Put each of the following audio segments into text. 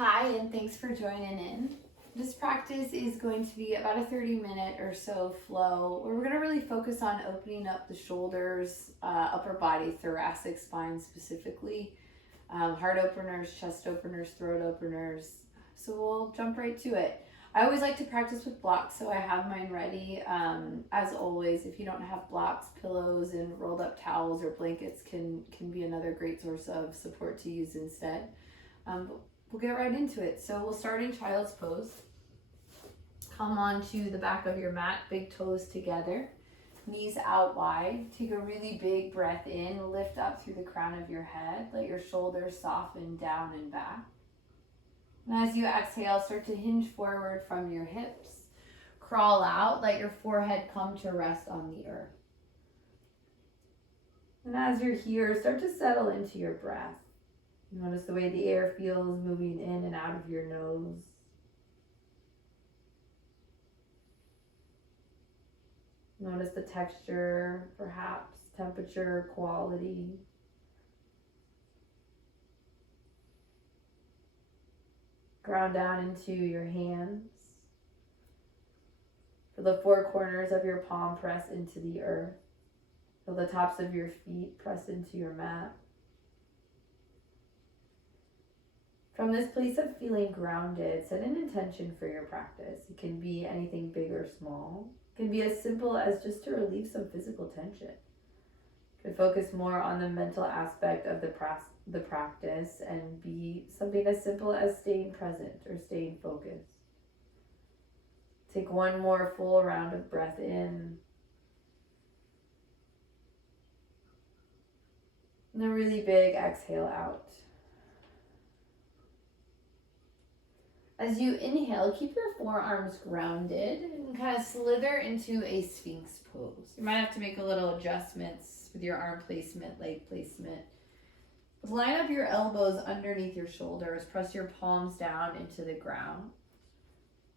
Hi, and thanks for joining in. This practice is going to be about a 30-minute or so flow where we're going to really focus on opening up the shoulders, upper body, thoracic spine specifically, heart openers, chest openers, throat openers. So we'll jump right to it. I always like to practice with blocks, so I have mine ready. As always, if you don't have blocks, pillows and rolled up towels or blankets can be another great source of support to use instead. But we'll get right into it. So we'll start in child's pose. Come onto the back of your mat, big toes together, knees out wide. Take a really big breath in, lift up through the crown of your head. Let your shoulders soften down and back. And as you exhale, start to hinge forward from your hips. Crawl out, let your forehead come to rest on the earth. And as you're here, start to settle into your breath. Notice the way the air feels moving in and out of your nose. Notice the texture, perhaps temperature, quality. Ground down into your hands. Feel the four corners of your palm press into the earth. Feel the tops of your feet press into your mat. From this place of feeling grounded, set an intention for your practice. It can be anything big or small. It can be as simple as just to relieve some physical tension. You can focus more on the mental aspect of the practice and be something as simple as staying present or staying focused. Take one more full round of breath in. And a really big exhale out. As you inhale, keep your forearms grounded and kind of slither into a Sphinx pose. You might have to make a little adjustments with your arm placement, leg placement. Line up your elbows underneath your shoulders. Press your palms down into the ground.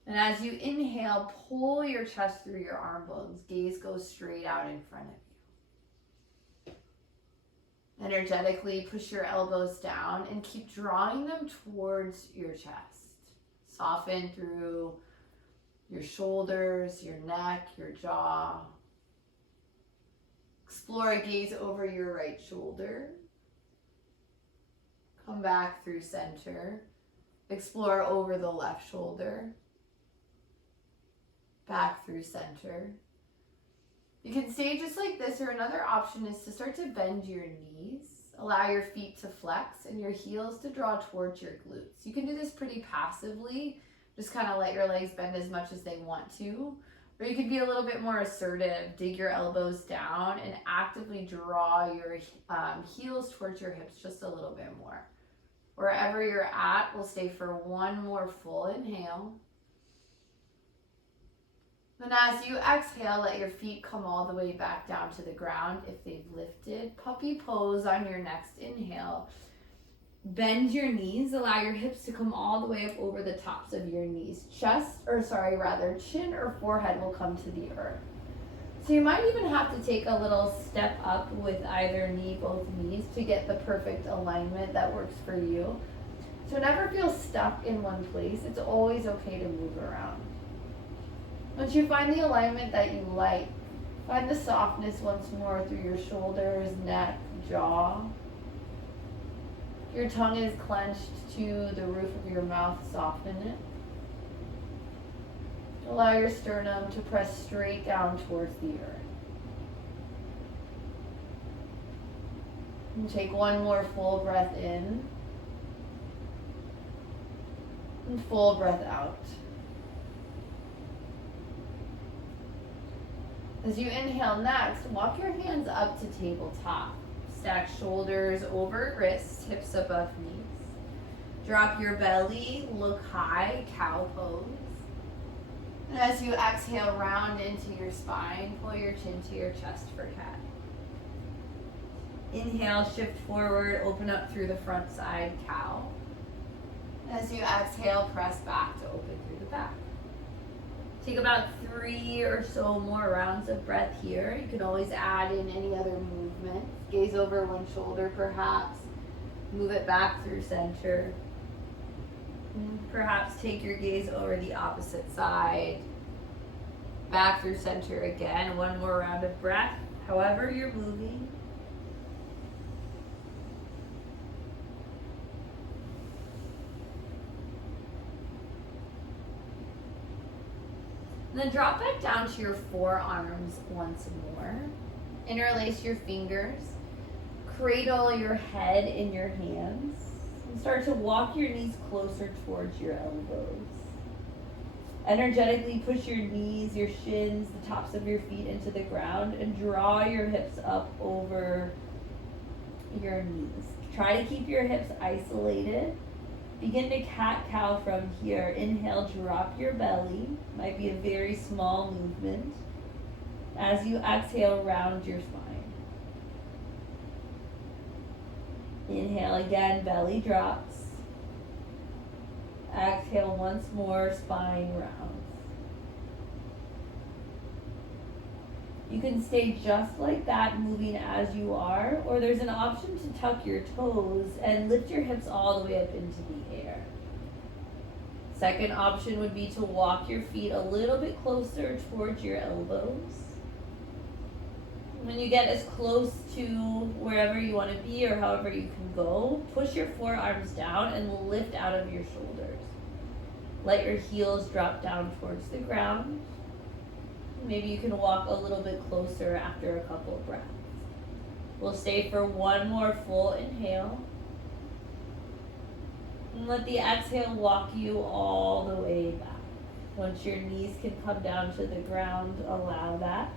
And as you inhale, pull your chest through your arm bones. Gaze goes straight out in front of you. Energetically push your elbows down and keep drawing them towards your chest. Soften through your shoulders, your neck, your jaw. Explore a gaze over your right shoulder. Come back through center. Explore over the left shoulder. Back through center. You can stay just like this, or another option is to start to bend your knees. Allow your feet to flex and your heels to draw towards your glutes. You can do this pretty passively. Just kind of let your legs bend as much as they want to. Or you could be a little bit more assertive. Dig your elbows down and actively draw your heels towards your hips just a little bit more. Wherever you're at, we'll stay for one more full inhale. Then as you exhale, let your feet come all the way back down to the ground if they've lifted. Puppy pose on your next inhale. Bend your knees, allow your hips to come all the way up over the tops of your knees. Chin or forehead will come to the earth. So you might even have to take a little step up with either knee, both knees, to get the perfect alignment that works for you. So never feel stuck in one place. It's always okay to move around. Once you find the alignment that you like, find the softness once more through your shoulders, neck, jaw. Your tongue is clenched to the roof of your mouth, soften it. Allow your sternum to press straight down towards the earth. And take one more full breath in. And full breath out. As you inhale next, walk your hands up to tabletop. Stack shoulders over wrists, hips above knees. Drop your belly, look high, cow pose. And as you exhale, round into your spine, pull your chin to your chest for cat. Inhale, shift forward, open up through the front side, cow. As you exhale, press back to open through the back. Take about 3 or so more rounds of breath here. You can always add in any other movement. Gaze over one shoulder perhaps. Move it back through center. Perhaps take your gaze over the opposite side. Back through center again. One more round of breath. However you're moving. And then drop back down to your forearms once more. Interlace your fingers. Cradle your head in your hands. And start to walk your knees closer towards your elbows. Energetically push your knees, your shins, the tops of your feet into the ground and draw your hips up over your knees. Try to keep your hips isolated. Begin to cat-cow from here. Inhale, drop your belly. Might be a very small movement. As you exhale, round your spine. Inhale again, belly drops. Exhale once more, spine rounds. You can stay just like that, moving as you are, or there's an option to tuck your toes and lift your hips all the way up into the air. Second option would be to walk your feet a little bit closer towards your elbows. When you get as close to wherever you want to be or however you can go, push your forearms down and lift out of your shoulders. Let your heels drop down towards the ground. Maybe you can walk a little bit closer after a couple of breaths. We'll stay for one more full inhale. And let the exhale walk you all the way back. Once your knees can come down to the ground, allow that.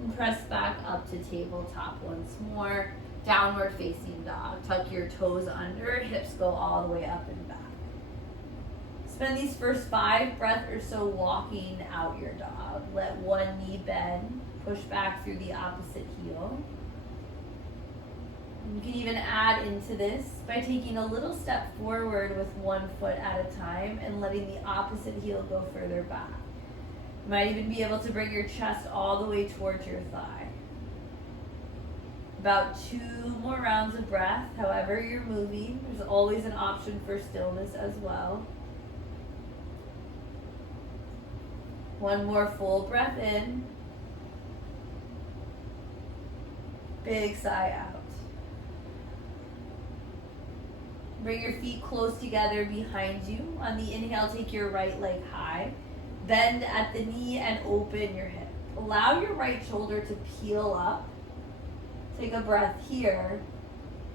And press back up to tabletop once more. Downward facing dog. Tuck your toes under, hips go all the way up and back. Spend these first 5 breaths or so walking out your dog. Let one knee bend. Push back through the opposite heel. You can even add into this by taking a little step forward with one foot at a time and letting the opposite heel go further back. You might even be able to bring your chest all the way towards your thigh. About 2 more rounds of breath, however you're moving. There's always an option for stillness as well. One more full breath in. Big sigh out. Bring your feet close together behind you. On the inhale, take your right leg high. Bend at the knee and open your hip. Allow your right shoulder to peel up. Take a breath here.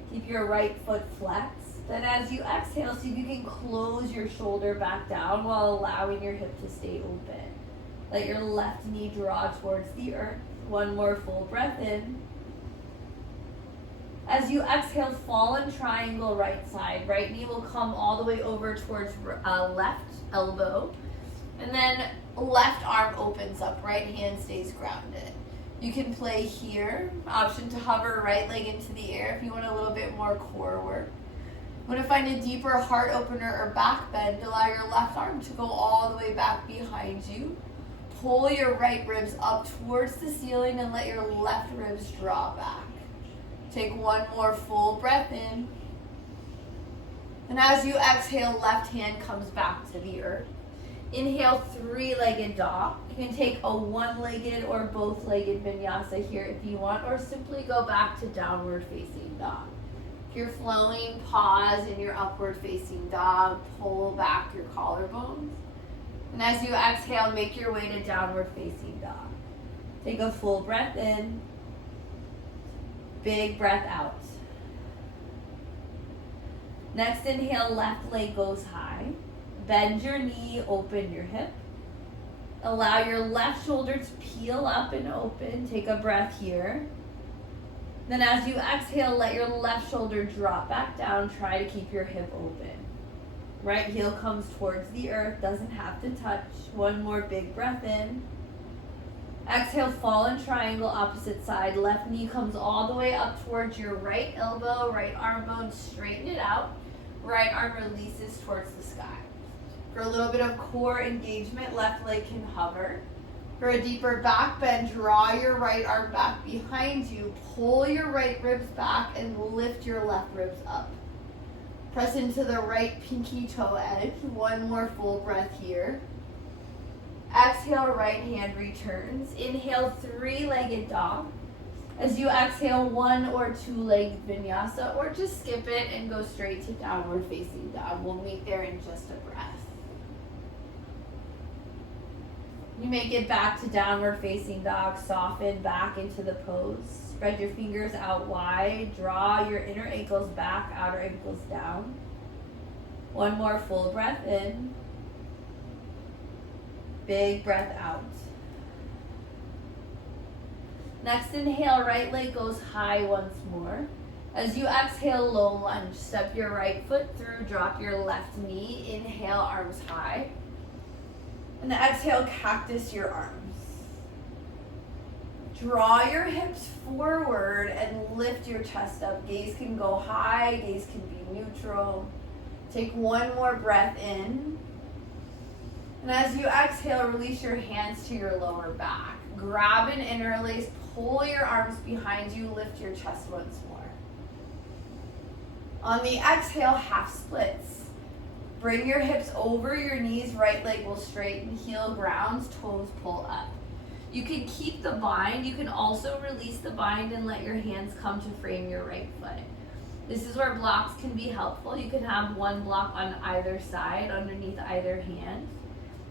Keep your right foot flexed. Then as you exhale, see if you can close your shoulder back down while allowing your hip to stay open. Let your left knee draw towards the earth. One more full breath in. As you exhale, fallen triangle right side. Right knee will come all the way over towards left elbow. And then left arm opens up, right hand stays grounded. You can play here. Option to hover right leg into the air if you want a little bit more core work. Want to find a deeper heart opener or back bend, allow your left arm to go all the way back behind you. Pull your right ribs up towards the ceiling and let your left ribs draw back. Take one more full breath in. And as you exhale, left hand comes back to the earth. Inhale, 3-legged dog. You can take a one-legged or both-legged vinyasa here if you want, or simply go back to downward facing dog. If you're flowing, pause in your upward facing dog. Pull back your collarbones. And as you exhale, make your way to downward facing dog. Take a full breath in. Big breath out. Next inhale, left leg goes high. Bend your knee, open your hip. Allow your left shoulder to peel up and open. Take a breath here. Then as you exhale, let your left shoulder drop back down. Try to keep your hip open. Right heel comes towards the earth, doesn't have to touch. One more big breath in. Exhale, fallen triangle, opposite side. Left knee comes all the way up towards your right elbow, right arm bone, straighten it out. Right arm releases towards the sky. For a little bit of core engagement, left leg can hover. For a deeper back bend, draw your right arm back behind you. Pull your right ribs back and lift your left ribs up. Press into the right pinky toe edge. One more full breath here. Exhale, right hand returns. Inhale, three-legged dog. As you exhale, one or two-legged vinyasa, or just skip it and go straight to downward facing dog. We'll meet there in just a breath. You may get back to downward facing dog, soften back into the pose. Spread your fingers out wide, draw your inner ankles back, outer ankles down. One more full breath in. Big breath out. Next inhale, right leg goes high once more. As you exhale, low lunge. Step your right foot through, drop your left knee. Inhale, arms high. And exhale, cactus your arms. Draw your hips forward and lift your chest up. Gaze can go high, gaze can be neutral. Take one more breath in. And as you exhale, release your hands to your lower back. Grab an interlace, pull your arms behind you, lift your chest once more. On the exhale, half splits. Bring your hips over your knees, right leg will straighten, heel grounds, toes pull up. You can keep the bind, you can also release the bind and let your hands come to frame your right foot. This is where blocks can be helpful. You can have one block on either side, underneath either hand,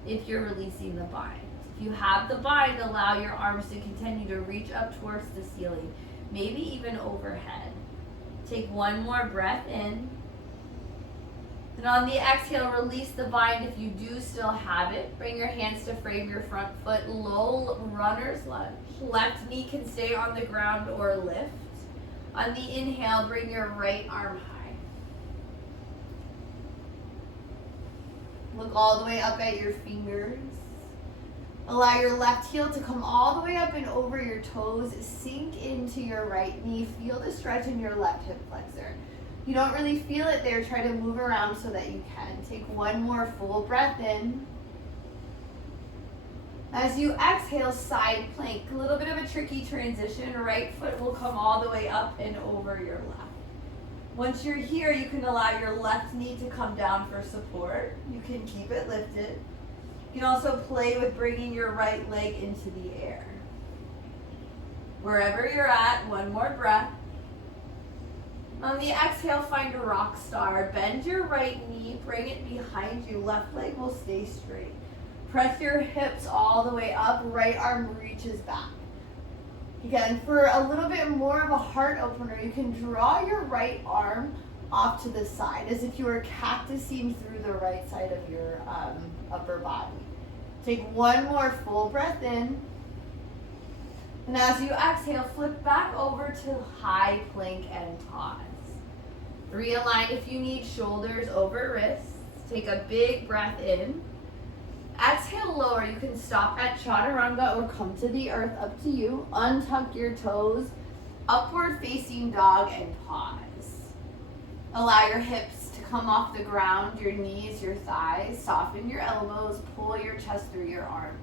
if you're releasing the bind. If you have the bind, allow your arms to continue to reach up towards the ceiling, maybe even overhead. Take one more breath in. And on the exhale, release the bind if you do still have it. Bring your hands to frame your front foot, low runner's lunge. Left knee can stay on the ground or lift. On the inhale, bring your right arm high. Look all the way up at your fingers. Allow your left heel to come all the way up and over your toes. Sink into your right knee. Feel the stretch in your left hip flexor. You don't really feel it there, try to move around so that you can. Take one more full breath in. As you exhale, side plank. A little bit of a tricky transition. Right foot will come all the way up and over your left. Once you're here, you can allow your left knee to come down for support. You can keep it lifted. You can also play with bringing your right leg into the air. Wherever you're at, one more breath. On the exhale, find a rock star. Bend your right knee, bring it behind you. Left leg will stay straight. Press your hips all the way up. Right arm reaches back. Again, for a little bit more of a heart opener, you can draw your right arm off to the side as if you were cactusing through the right side of your upper body. Take one more full breath in. And as you exhale, flip back over to high plank and toss. Realign if you need, shoulders over wrists. Take a big breath in. Exhale, lower. You can stop at chaturanga or come to the earth, up to you. Untuck your toes, upward facing dog, and pause. Allow your hips to come off the ground, your knees, your thighs. Soften your elbows, pull your chest through your arms.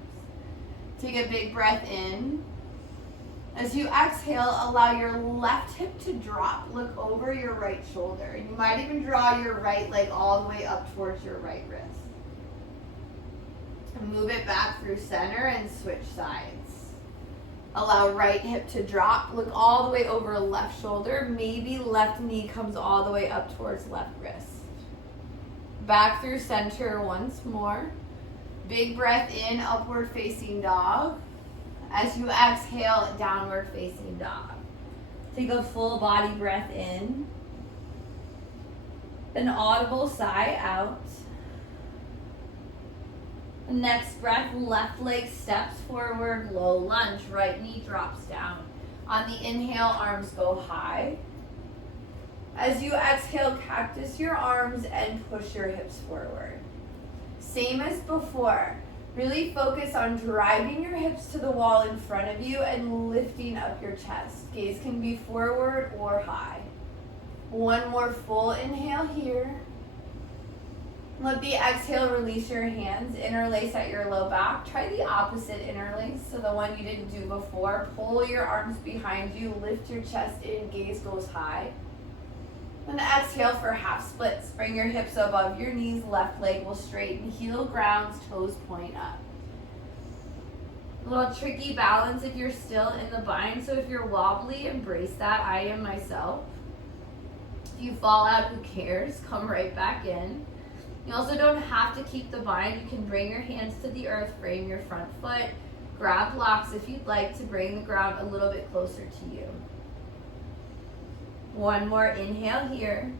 Take a big breath in. As you exhale, allow your left hip to drop. Look over your right shoulder. And you might even draw your right leg all the way up towards your right wrist. And move it back through center and switch sides. Allow right hip to drop. Look all the way over left shoulder. Maybe left knee comes all the way up towards left wrist. Back through center once more. Big breath in, upward facing dog. As you exhale, downward facing dog. Take a full body breath in. An audible sigh out. Next breath, left leg steps forward, low lunge, right knee drops down. On the inhale, arms go high. As you exhale, cactus your arms and push your hips forward. Same as before. Really focus on driving your hips to the wall in front of you and lifting up your chest. Gaze can be forward or high. One more full inhale here. Let the exhale release your hands. Interlace at your low back. Try the opposite interlace, so the one you didn't do before. Pull your arms behind you. Lift your chest in. Gaze goes high. And exhale for half splits. Bring your hips above your knees, left leg will straighten, heel grounds, toes point up. A little tricky balance if you're still in the bind, so if you're wobbly, embrace that. I am myself. If you fall out, who cares? Come right back in. You also don't have to keep the bind. You can bring your hands to the earth, frame your front foot, grab blocks if you'd like to bring the ground a little bit closer to you. One more inhale here.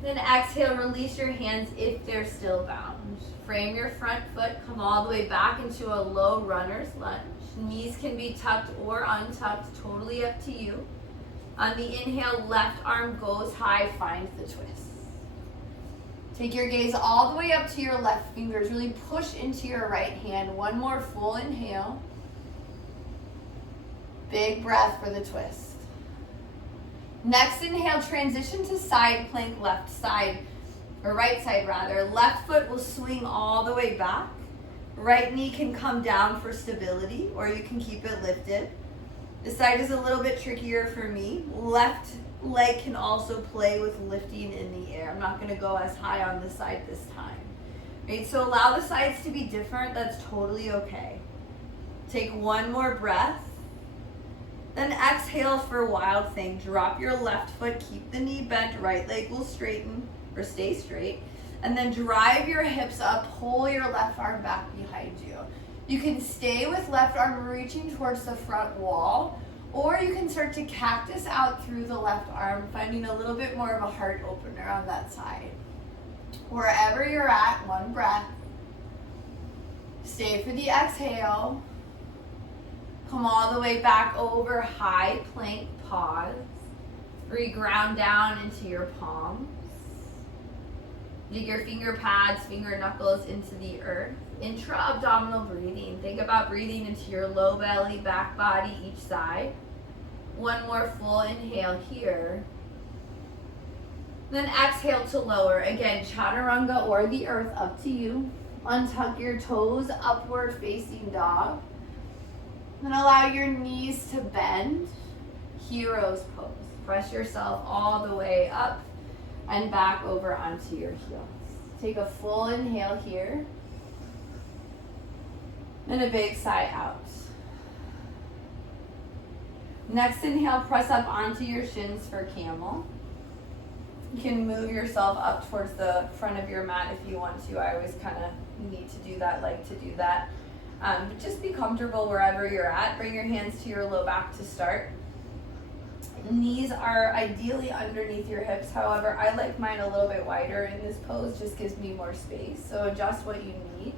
Then exhale, release your hands if they're still bound. Frame your front foot, come all the way back into a low runner's lunge. Knees can be tucked or untucked, totally up to you. On the inhale, left arm goes high, find the twist. Take your gaze all the way up to your left fingers. Really push into your right hand. One more full inhale. Big breath for the twist. Next inhale, transition to side plank, left side, or right side rather. Left foot will swing all the way back. Right knee can come down for stability, or you can keep it lifted. This side is a little bit trickier for me. Left leg can also play with lifting in the air. I'm not going to go as high on this side this time. Right, so allow the sides to be different. That's totally okay. Take one more breath. Then exhale for wild thing. Drop your left foot, keep the knee bent, right leg will straighten or stay straight. And then drive your hips up, pull your left arm back behind you. You can stay with left arm reaching towards the front wall, or you can start to cactus out through the left arm, finding a little bit more of a heart opener on that side. Wherever you're at, one breath. Stay for the exhale. Come all the way back over, high plank, pause. Reground down into your palms. Dig your finger pads, finger knuckles into the earth. Intra-abdominal breathing. Think about breathing into your low belly, back body, each side. One more full inhale here. Then exhale to lower. Again, chaturanga or the earth, up to you. Untuck your toes, upward facing dog. Then allow your knees to bend. Hero's pose. Press yourself all the way up and back over onto your heels. Take a full inhale here. And a big sigh out. Next inhale, press up onto your shins for camel. You can move yourself up towards the front of your mat if you want to. I always kind of need to do that, like to do that. But just be comfortable wherever you're at. Bring your hands to your low back to start. Knees are ideally underneath your hips. However, I like mine a little bit wider in this pose, just gives me more space. So adjust what you need.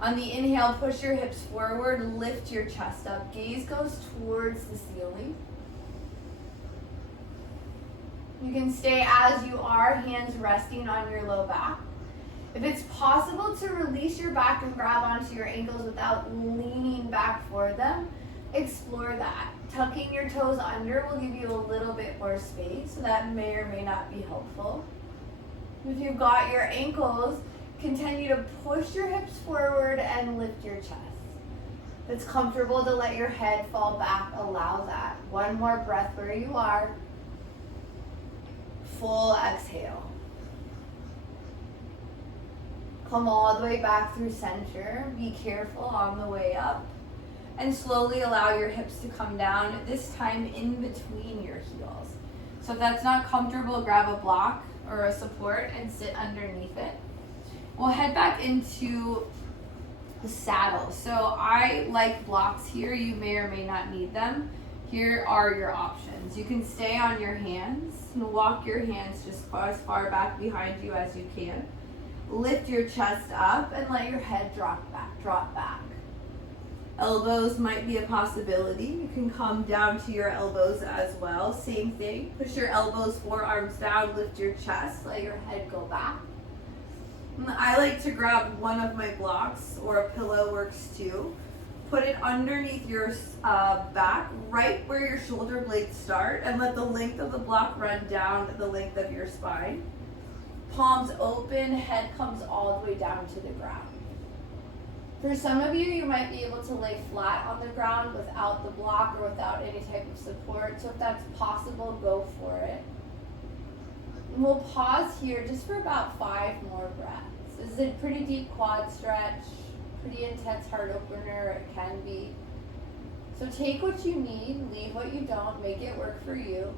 On the inhale, push your hips forward, lift your chest up. Gaze goes towards the ceiling. You can stay as you are, hands resting on your low back. If it's possible to release your back and grab onto your ankles without leaning back for them, explore that. Tucking your toes under will give you a little bit more space, so that may or may not be helpful. If you've got your ankles, continue to push your hips forward and lift your chest. If it's comfortable to let your head fall back, allow that. One more breath where you are. Full exhale. Come all the way back through center. Be careful on the way up. And slowly allow your hips to come down, this time in between your heels. So if that's not comfortable, grab a block or a support and sit underneath it. We'll head back into the saddle. So I like blocks here. You may or may not need them. Here are your options. You can stay on your hands and walk your hands just as far back behind you as you can. Lift your chest up and let your head drop back. Elbows might be a possibility. You can come down to your elbows as well. Same thing. Push your elbows, forearms down, lift your chest, let your head go back. And I like to grab one of my blocks, or a pillow works too. Put it underneath your back, right where your shoulder blades start, and let the length of the block run down the length of your spine. Palms open, head comes all the way down to the ground. For some of you, you might be able to lay flat on the ground without the block or without any type of support. So if that's possible, go for it. And we'll pause here just for about 5 more breaths. This is a pretty deep quad stretch, pretty intense heart opener, it can be. So take what you need, leave what you don't, make it work for you.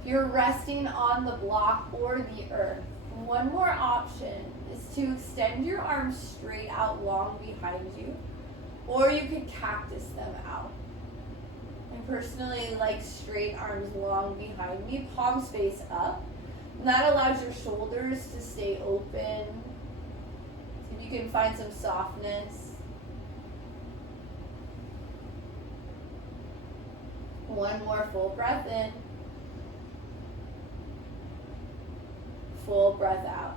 If you're resting on the block or the earth, one more option is to extend your arms straight out long behind you, or you could cactus them out. I personally like straight arms long behind me, palms face up. And that allows your shoulders to stay open. See if you can find some softness. One more full breath in. Full breath out.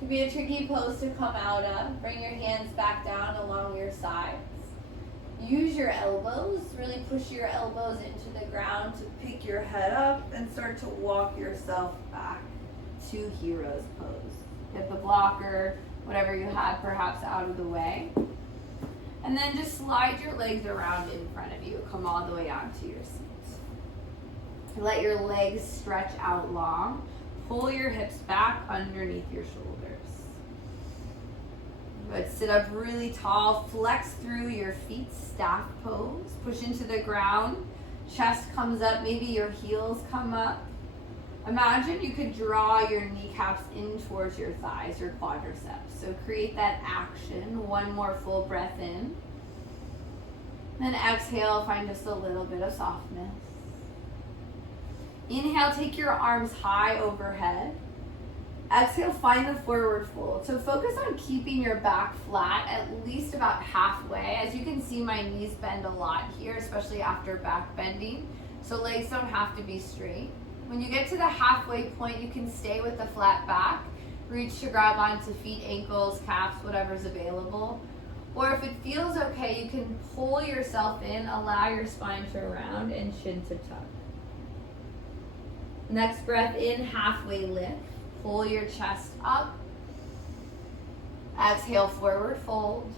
Could be a tricky pose to come out of. Bring your hands back down along your sides. Use your elbows. Really push your elbows into the ground to pick your head up and start to walk yourself back to hero's pose. Get the blocker, whatever you have, perhaps out of the way. And then just slide your legs around in front of you. Come all the way onto your seat. Let your legs stretch out long. Pull your hips back underneath your shoulders. Good. Sit up really tall. Flex through your feet, staff pose. Push into the ground. Chest comes up. Maybe your heels come up. Imagine you could draw your kneecaps in towards your thighs, your quadriceps. So create that action. One more full breath in. Then exhale, find just a little bit of softness. Inhale, take your arms high overhead. Exhale, find the forward fold. So focus on keeping your back flat at least about halfway. As you can see, my knees bend a lot here, especially after back bending. So legs don't have to be straight. When you get to the halfway point, you can stay with the flat back. Reach to grab onto feet, ankles, calves, whatever's available. Or if it feels okay, you can pull yourself in, allow your spine to round and chin to tuck. Next breath in, halfway lift. Pull your chest up. Exhale, forward fold.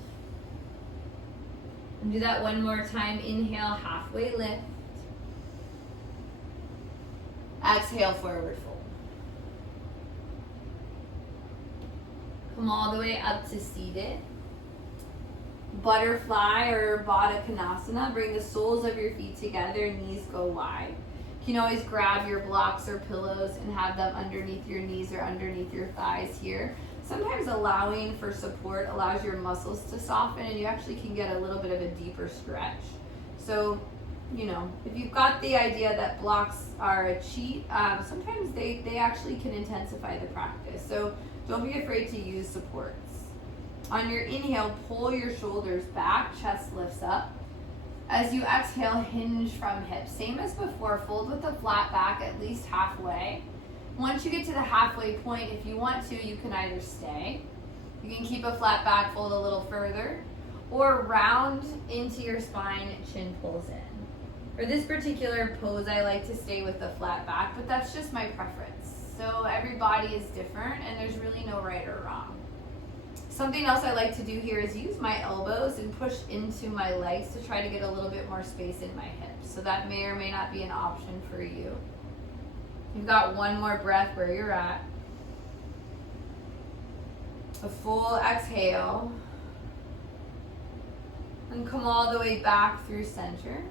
And do that one more time. Inhale, halfway lift. Exhale, forward fold. Come all the way up to seated. Butterfly or Baddha Konasana. Bring the soles of your feet together, knees go wide. You can always grab your blocks or pillows and have them underneath your knees or underneath your thighs here. Sometimes allowing for support allows your muscles to soften and you actually can get a little bit of a deeper stretch. So, if you've got the idea that blocks are a cheat, sometimes they actually can intensify the practice. So don't be afraid to use supports. On your inhale, pull your shoulders back, chest lifts up. As you exhale, hinge from hips. Same as before, fold with the flat back at least halfway. Once you get to the halfway point, if you want to, you can either stay. You can keep a flat back, fold a little further, or round into your spine, chin pulls in. For this particular pose, I like to stay with the flat back, but that's just my preference. So every body is different and there's really no right or wrong. Something else I like to do here is use my elbows and push into my legs to try to get a little bit more space in my hips. So that may or may not be an option for you. You've got one more breath where you're at. A full exhale. And come all the way back through center.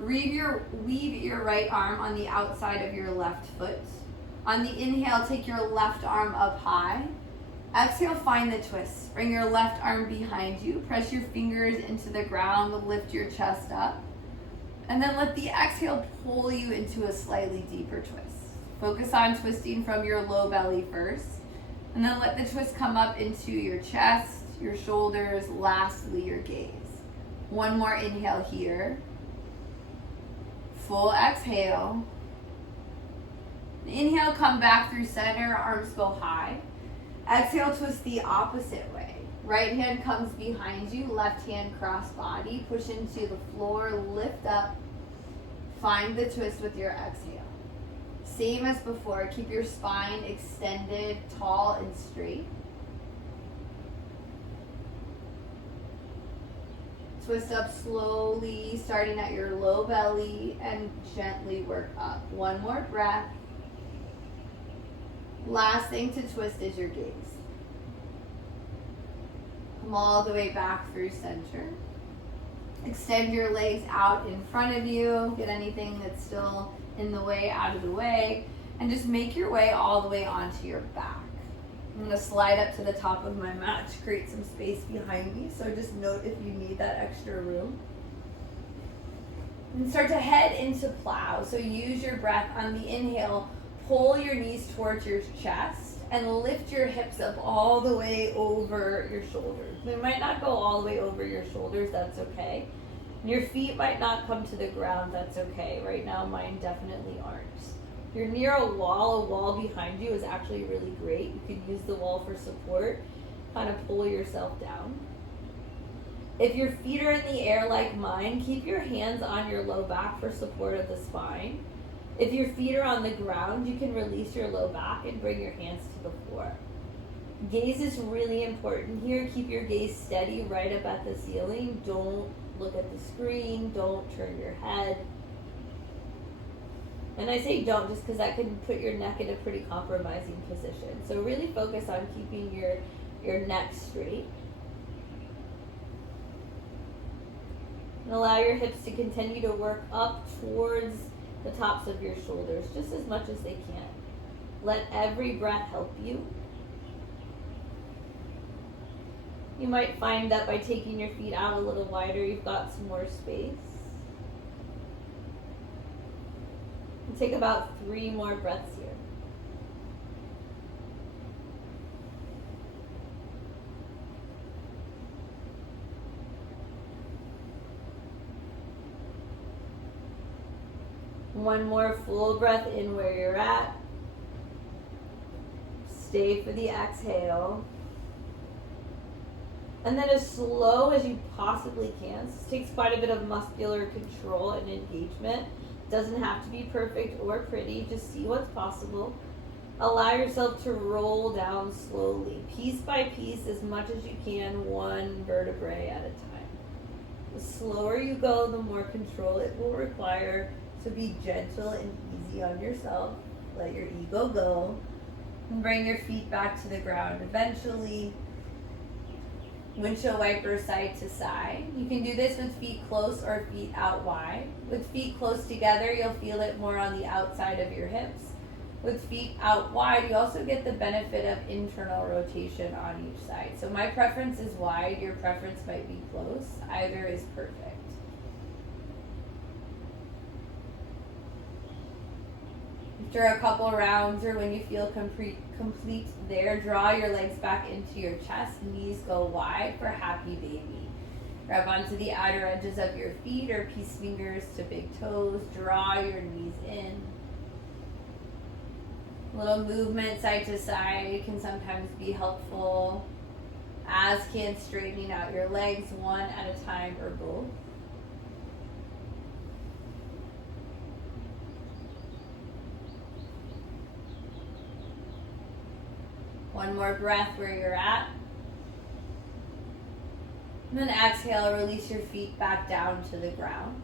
Weave your right arm on the outside of your left foot. On the inhale, take your left arm up high. Exhale, find the twist. Bring your left arm behind you. Press your fingers into the ground. Lift your chest up. And then let the exhale pull you into a slightly deeper twist. Focus on twisting from your low belly first. And then let the twist come up into your chest, your shoulders, lastly your gaze. One more inhale here. Full exhale. Inhale, come back through center, arms go high. Exhale, twist the opposite way. Right hand comes behind you, left hand cross body. Push into the floor, lift up. Find the twist with your exhale. Same as before, keep your spine extended, tall and straight. Twist up slowly, starting at your low belly, and gently work up. One more breath. Last thing to twist is your gaze. Come all the way back through center. Extend your legs out in front of you. Get anything that's still in the way out of the way. And just make your way all the way onto your back. I'm going to slide up to the top of my mat to create some space behind me. So just note if you need that extra room. And start to head into plow. So use your breath on the inhale. Pull your knees towards your chest and lift your hips up all the way over your shoulders. They might not go all the way over your shoulders. That's okay. Your feet might not come to the ground. That's okay. Right now, mine definitely aren't. If you're near a wall behind you is actually really great. You can use the wall for support. Kind of pull yourself down. If your feet are in the air like mine, keep your hands on your low back for support of the spine. If your feet are on the ground, you can release your low back and bring your hands to the floor. Gaze is really important here. Keep your gaze steady right up at the ceiling. Don't look at the screen. Don't turn your head. And I say don't just because that can put your neck in a pretty compromising position. So really focus on keeping your neck straight. And allow your hips to continue to work up towards the tops of your shoulders just as much as they can. Let every breath help you. You might find that by taking your feet out a little wider, you've got some more space. And take about 3 more breaths here. One more full breath in where you're at. Stay for the exhale. And then as slow as you possibly can. This takes quite a bit of muscular control and engagement. Doesn't have to be perfect or pretty. Just see what's possible. Allow yourself to roll down slowly, piece by piece, as much as you can, one vertebrae at a time. The slower you go, the more control it will require. So be gentle and easy on yourself. Let your ego go. And bring your feet back to the ground. Eventually, windshield wiper side to side. You can do this with feet close or feet out wide. With feet close together, you'll feel it more on the outside of your hips. With feet out wide, you also get the benefit of internal rotation on each side. So my preference is wide. Your preference might be close. Either is perfect. After a couple rounds or when you feel complete there, draw your legs back into your chest, knees go wide for happy baby. Grab onto the outer edges of your feet or peace fingers to big toes, draw your knees in. A little movement side to side can sometimes be helpful, as can straightening out your legs one at a time or both. One more breath where you're at. And then exhale, release your feet back down to the ground.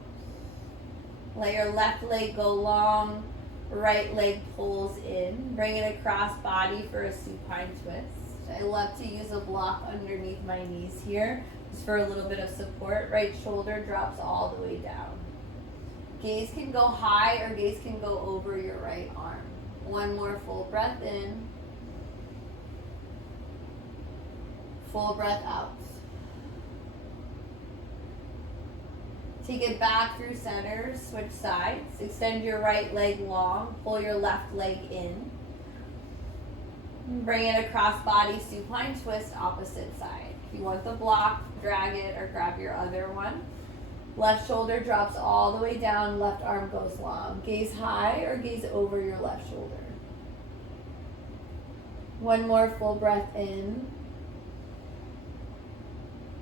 Let your left leg go long, right leg pulls in. Bring it across body for a supine twist. I love to use a block underneath my knees here, just for a little bit of support. Right shoulder drops all the way down. Gaze can go high or gaze can go over your right arm. One more full breath in. Full breath out. Take it back through center, switch sides. Extend your right leg long, pull your left leg in. Bring it across body, supine twist, opposite side. If you want the block, drag it or grab your other one. Left shoulder drops all the way down, left arm goes long. Gaze high or gaze over your left shoulder. One more full breath in.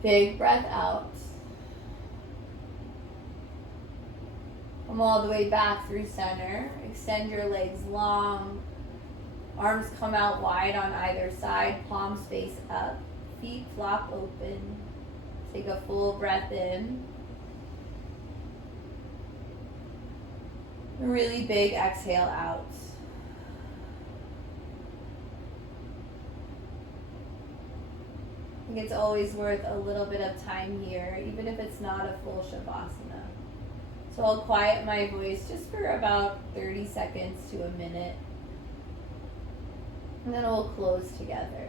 Big breath out. Come all the way back through center. Extend your legs long. Arms come out wide on either side. Palms face up. Feet flop open. Take a full breath in. A really big exhale out. I think it's always worth a little bit of time here, even if it's not a full Shavasana. So I'll quiet my voice just for about 30 seconds to a minute. And then we'll close together.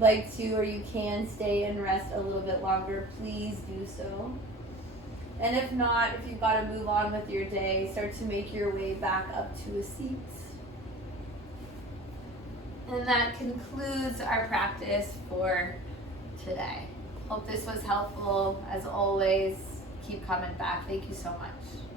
Like to, or you can stay and rest a little bit longer, please do so. And if not, if you've got to move on with your day, start to make your way back up to a seat. And that concludes our practice for today. Hope this was helpful. As always, keep coming back. Thank you so much.